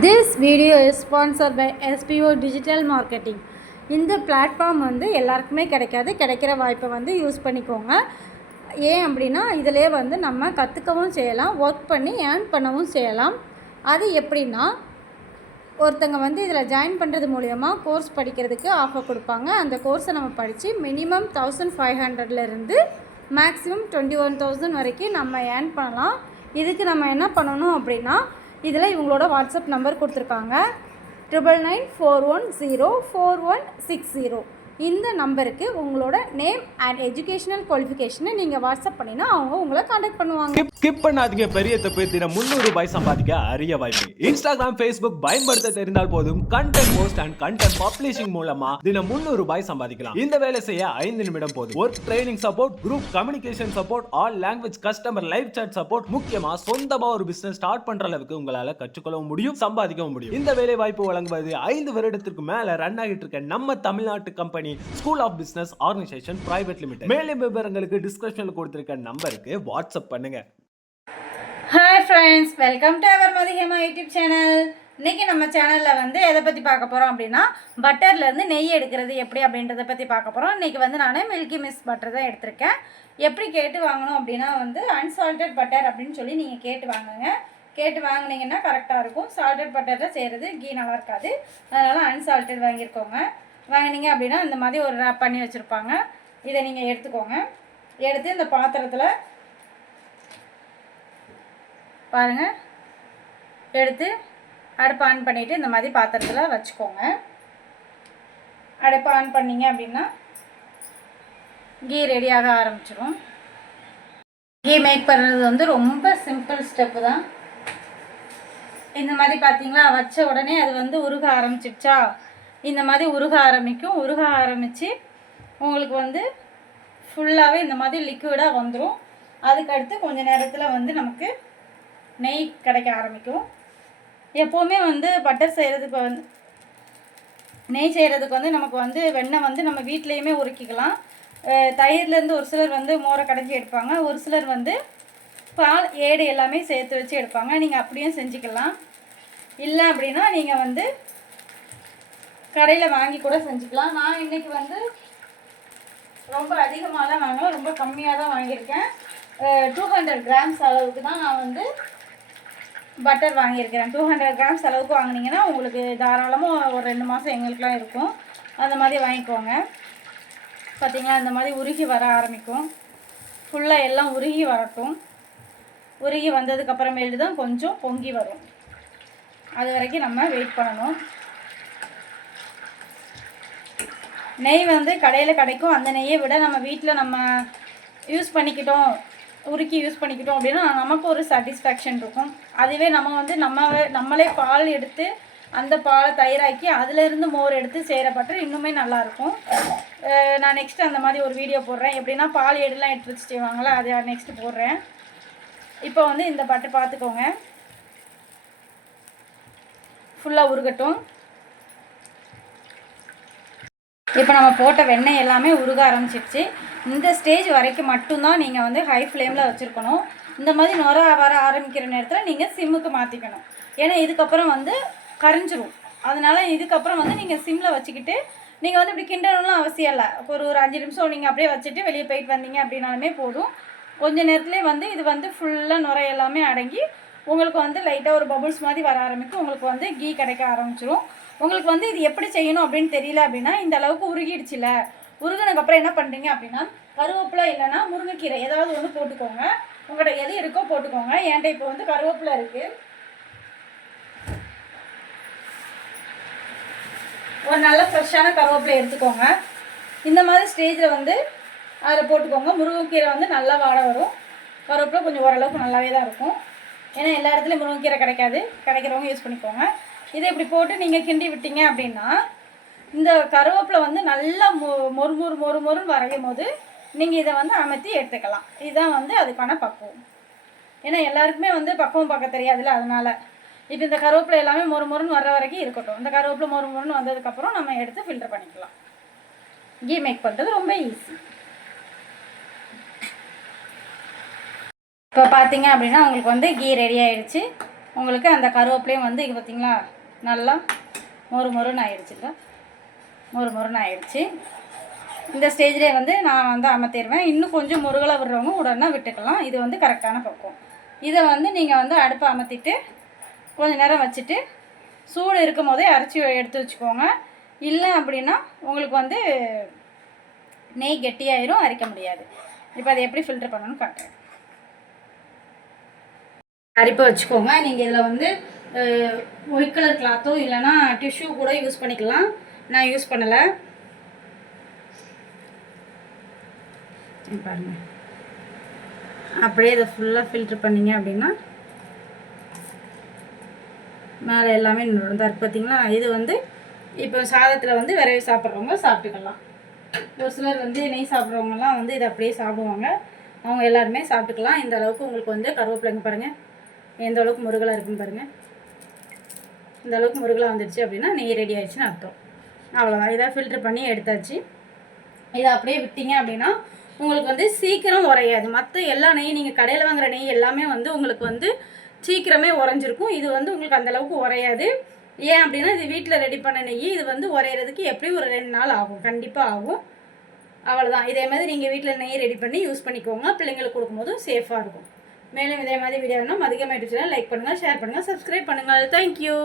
This video is sponsored by SPO Digital Marketing. இந்த platform வந்து எல்லாருக்குமே கிடைக்கிற வாய்ப்பை வந்து யூஸ் பண்ணிக்கோங்க. ஏன் அப்படின்னா இதிலே வந்து நம்ம கற்றுக்கவும் செய்யலாம், ஒர்க் பண்ணி ஏர்ன் பண்ணவும் செய்யலாம். அது எப்படின்னா, ஒருத்தங்க வந்து இதில் ஜாயின் பண்ணுறது மூலயமா கோர்ஸ் படிக்கிறதுக்கு ஆஃபர் கொடுப்பாங்க. அந்த கோர்ஸை நம்ம படித்து மினிமம் 1500லேருந்து மேக்ஸிமம் 21,000 வரைக்கும் நம்ம ஏர்ன் பண்ணலாம். இதுக்கு நம்ம என்ன பண்ணணும் அப்படின்னா, இதில் இவங்களோட வாட்ஸ்அப் நம்பர் கொடுத்துருக்காங்க 9994104160. இந்த நம்பருக்கு உங்களோட நேம் அண்ட் எஜுகேஷனல் குவாலிஃபிகேஷனை நீங்கள் வாட்ஸ்அப் பண்ணினா அவங்க உங்களை காண்டாக்ட் பண்ணுவாங்க. ஸ்கிப் பண்ணாதீங்க. பெரிய தப்பு. தினம் 300 ரூபாய் சம்பாதிக்க அரிய வாய்ப்பு. இன்ஸ்டாகிராம், ஃபேஸ்புக் பயன்படுத்த தெரிந்தால் போதும். Content post and content publishing மூலமா தினம் 300 ரூபாய் சம்பாதிக்கலாம். இந்த வேலை செய்ய 5 நிமிடம் போதும். Work training support, group communication support, all language customer live chat support, முக்கியமா சொந்தமா ஒரு பிசினஸ் ஸ்டார்ட் பண்ற அளவுக்கு உங்களால கற்றுக்கொள்ளவும் முடியும், சம்பாதிக்கவும் முடியும். இந்த வேலை வாய்ப்பு வழங்குவது 5 வருடத்திற்கு மேல ரன் ஆகிட்டு இருக்க நம்ம தமிழ்நாட்டு company school of business organisation private limited. மேலும் விவரங்களுக்கு டிஸ்கிரிப்ஷன்ல கொடுத்திருக்க நம்பருக்கு வாட்ஸ்அப் பண்ணுங்க. Hi friends, welcome to our Mathihema YouTube channel. இன்றைக்கி நம்ம சேனலில் வந்து எதை பற்றி பார்க்க போகிறோம் அப்படின்னா, பட்டர்லேருந்து நெய் எடுக்கிறது எப்படி அப்படின்றத பற்றி பார்க்க போகிறோம். இன்றைக்கி வந்து நான் மில்கி மிஸ் பட்டர் தான் எடுத்திருக்கேன். எப்படி கேட்டு வாங்கணும் அப்படின்னா வந்து அன்சால்டட் பட்டர் அப்படின்னு சொல்லி நீங்கள் கேட்டு வாங்குங்க. கேட்டு வாங்கினீங்கன்னா கரெக்டாக இருக்கும். சால்டட் பட்டரில் செய்கிறது கீ நல்லா இருக்காது, அதனால் அன்சால்டட் வாங்கியிருக்கோங்க. வாங்கினீங்க அப்படின்னா இந்த மாதிரி ஒரு ரேப் பண்ணி வச்சுருப்பாங்க. இதை நீங்கள் எடுத்துக்கோங்க. எடுத்து இந்த பாத்திரத்தில் பாருங்கள், எடுத்து அடுப்பு ஆன் பண்ணிவிட்டு இந்த மாதிரி பாத்திரத்தில் வச்சுக்கோங்க. அடுப்பு ஆன் பண்ணிங்க அப்படின்னா கீ ரெடியாக ஆரம்பிச்சிடும். கீ மேக் பண்ணுறது வந்து ரொம்ப சிம்பிள் ஸ்டெப்பு தான். இந்த மாதிரி பார்த்தீங்களா, வச்ச உடனே அது வந்து உருக ஆரம்பிச்சிடுச்சா, இந்த மாதிரி உருக ஆரம்பிக்கும். உருக ஆரம்பித்து உங்களுக்கு வந்து ஃபுல்லாகவே இந்த மாதிரி லிக்விடாக வந்துடும். அதுக்கடுத்து கொஞ்சம் நேரத்தில் வந்து நமக்கு நெய் கிடைக்க ஆரம்பிக்கும். எப்போவுமே வந்து பட்டர் செய்கிறதுக்கு வந்து நெய் செய்கிறதுக்கு வந்து நமக்கு வந்து வெண்ணெய் வந்து நம்ம வீட்லேயுமே உருக்கிக்கலாம். தயிர்லேருந்து ஒரு சிலர் வந்து மோரை கடைஞ்சி எடுப்பாங்க, ஒரு சிலர் வந்து பால் ஏடு எல்லாமே சேர்த்து வச்சு எடுப்பாங்க. நீங்கள் அப்படியும் செஞ்சுக்கலாம். இல்லை அப்படின்னா நீங்கள் வந்து கடையில் வாங்கி கூட செஞ்சுக்கலாம். நான் இன்றைக்கி வந்து ரொம்ப அதிகமாக தான் வாங்கல, ரொம்ப கம்மியாக தான் வாங்கியிருக்கேன். 200 கிராம்ஸ் அளவுக்கு தான் நான் வந்து பட்டர் வாங்கியிருக்கிறேன். 200 கிராம்ஸ் அளவுக்கு வாங்கினீங்கன்னா உங்களுக்கு தாராளமாக ஒரு 2 மாதம் எங்களுக்குலாம் இருக்கும். அந்த மாதிரி வாங்கிக்கோங்க. பார்த்திங்களா, இந்த மாதிரி உருகி வர ஆரம்பிக்கும். ஃபுல்லாக எல்லாம் உருகி வரட்டும். உருகி வந்ததுக்கப்புறமேட்டு தான் கொஞ்சம் பொங்கி வரும். அது வரைக்கும் நம்ம வெயிட் பண்ணணும். நெய் வந்து கடையில் கிடைக்கும். அந்த நெய்யை விட நம்ம வீட்டில் நம்ம யூஸ் பண்ணிக்கிட்டோம், உருக்கி யூஸ் பண்ணிக்கிட்டோம் அப்படின்னா நமக்கு ஒரு சாட்டிஸ்ஃபேக்ஷன் இருக்கும். அதுவே நம்ம வந்து நம்மளே பால் எடுத்து அந்த பாலை தயிராக்கி அதிலேருந்து மோர் எடுத்து செய்கிற பட்டர் இன்னுமே நல்லாயிருக்கும். நான் நெக்ஸ்ட்டு அந்த மாதிரி ஒரு வீடியோ போடுறேன். எப்படின்னா பால் ஏடுலாம் எடுத்து வச்சு செய்வாங்களா, அது நெக்ஸ்ட்டு போடுறேன். இப்போ வந்து இந்த பட்டர் பார்த்துக்கோங்க, ஃபுல்லாக உருகட்டும். இப்போ நம்ம போட்ட வெண்ணெய் எல்லாமே உருக ஆரம்பிச்சிடுச்சு. இந்த ஸ்டேஜ் வரைக்கும் மட்டும்தான் நீங்கள் வந்து ஹை ஃப்ளேமில் வச்சுருக்கணும். இந்த மாதிரி நுர வர ஆரம்பிக்கிற நேரத்தில் நீங்கள் சிம்முக்கு மாற்றிக்கணும். ஏன்னா இதுக்கப்புறம் வந்து கரைஞ்சிரும். அதனால் இதுக்கப்புறம் வந்து நீங்கள் சிம்மில் வச்சுக்கிட்டு நீங்கள் வந்து இப்படி கிண்டணும்லாம் அவசியம் இல்லை. ஒரு 5 நிமிஷம் நீங்கள் அப்படியே வச்சுட்டு வெளியே போயிட்டு வந்தீங்க அப்படின்னாலுமே போதும். கொஞ்சம் நேரத்துலேயே வந்து இது வந்து ஃபுல்லாக நுர எல்லாமே அடங்கி உங்களுக்கு வந்து லைட்டாக ஒரு பபுள்ஸ் மாதிரி வர ஆரம்பிக்கும். உங்களுக்கு வந்து கீ கிடைக்க ஆரம்பிச்சிடும். உங்களுக்கு வந்து இது எப்படி செய்யணும் அப்படின்னு தெரியல அப்படின்னா, இந்த அளவுக்கு உருகிடுச்சுல, உருகினதுக்கப்புறம் என்ன பண்ணுறீங்க அப்படின்னா, கருவேப்பிலை இல்லைன்னா முருங்கைக்கீரை ஏதாவது ஒன்று போட்டுக்கோங்க. உங்கள்கிட்ட எது இருக்கோ போட்டுக்கோங்க. என்கிட்ட இப்போ வந்து கருவேப்பிலை இருக்குது. ஒரு நல்ல ஃப்ரெஷ்ஷான கருவேப்பிலை எடுத்துக்கோங்க. இந்த மாதிரி ஸ்டேஜில் வந்து அதில் போட்டுக்கோங்க. முருங்கைக்கீரை வந்து நல்லா வாட வரும். கருவேப்பிலை கொஞ்சம் ஓரளவுக்கு நல்லாவே தான் இருக்கும். ஏன்னா எல்லா இடத்துலையும் முருங்கைக்கீரை கிடைக்காது, கிடைக்கிறவங்க யூஸ் பண்ணிக்கோங்க. இதை இப்படி போட்டு நீங்கள் கிண்டி விட்டீங்க அப்படின்னா இந்த கருவேப்பிலை வந்து நல்லா மொறுன்னு வரையும் போது நீங்கள் இதை வந்து அமர்த்தி எடுத்துக்கலாம். இதுதான் வந்து அதுக்கான பக்குவம். ஏன்னா எல்லாருக்குமே வந்து பக்குவம் பார்க்க தெரியாதுல்ல, அதனால் இப்போ இந்த கருவேப்பிலை எல்லாமே மொறுன்னு வர்ற வரைக்கும் இருக்கட்டும். இந்த கருவேப்பிலை மொறுன்னு வந்ததுக்கப்புறம் நம்ம எடுத்து ஃபில்டர் பண்ணிக்கலாம். கீ மேக் பண்ணுறது ரொம்ப ஈஸி. இப்போ பார்த்தீங்க அப்படின்னா உங்களுக்கு வந்து கீ ரெடி ஆகிடுச்சு. உங்களுக்கு அந்த கருவேப்பிலையும் வந்து இங்கே பார்த்திங்களா நல்லா மொறுன்னு ஆயிடுச்சுங்க. மொறுன்னு ஆயிடுச்சு. இந்த ஸ்டேஜ்லேயே வந்து நான் வந்து அமர்த்திடுவேன். இன்னும் கொஞ்சம் முருகலாக விடுறவங்க உடனே விட்டுக்கலாம். இது வந்து கரெக்டான பக்குவம். இதை வந்து நீங்கள் வந்து அடுப்பை அமர்த்திட்டு கொஞ்சம் நேரம் வச்சுட்டு சூடு இருக்கும் போதே அரைச்சி எடுத்து வச்சுக்கோங்க. இல்லை அப்படின்னா உங்களுக்கு வந்து நெய் கெட்டியாயிரும், அரைக்க முடியாது. இப்போ அதை எப்படி ஃபில்டர் பண்ணணும்னு காட்டுறேன். அரிப்பை வச்சுக்கோங்க. நீங்கள் இதில் வந்து ஒயிட் கலர் கிளாத்தோ இல்லைனா டிஷ்யூ கூட யூஸ் பண்ணிக்கலாம். நான் யூஸ் பண்ணலை. பாருங்கள், அப்படியே இதை ஃபுல்லாக ஃபில்டர் பண்ணிங்க அப்படின்னா மேலே எல்லாமே தான் இருக்குது பார்த்தீங்களா. இது வந்து இப்போ சாதத்தில் வந்து விரைவி சாப்பிட்றவங்க சாப்பிட்டுக்கலாம். ஒரு சிலர் வந்து நெய் சாப்பிட்றவங்கலாம் வந்து இதை அப்படியே சாப்பிடுவாங்க. அவங்க எல்லாருமே சாப்பிட்டுக்கலாம். இந்த அளவுக்கு உங்களுக்கு வந்து கருவேப்பிலைங்க பாருங்கள் எந்த அளவுக்கு முருகலாக இருக்குன்னு பாருங்கள். இந்த அளவுக்கு முருகலாக வந்துடுச்சு அப்படின்னா நெய் ரெடி ஆயிடுச்சுன்னு அர்த்தம். அவ்வளோதான். இதை ஃபில்டர் பண்ணி எடுத்தாச்சு. இதை அப்படியே விட்டீங்க அப்படின்னா உங்களுக்கு வந்து சீக்கிரம் உரையாது. மற்ற எல்லா நெய் நீங்கள் கடையில் வாங்குகிற நெய் எல்லாமே வந்து உங்களுக்கு வந்து சீக்கிரமே உறைஞ்சிருக்கும். இது வந்து உங்களுக்கு அந்தளவுக்கு உரையாது. ஏன் அப்படின்னா இது வீட்டில் ரெடி பண்ண நெய். இது வந்து உரையிறதுக்கு எப்படியும் ஒரு 2 நாள் ஆகும், கண்டிப்பாக ஆகும். அவ்வளோதான். இதே மாதிரி நீங்கள் வீட்டில் நெய் ரெடி பண்ணி யூஸ் பண்ணிக்கோங்க. பிள்ளைங்களுக்கு கொடுக்கும்போதும் சேஃபாக இருக்கும். மேலும் இதே மாதிரி வீடியோ வேணும் மதிக்கமாக லைக் பண்ணுங்கள், ஷேர் பண்ணுங்கள், சப்ஸ்கிரைப் பண்ணுங்கள். தேங்க்யூ.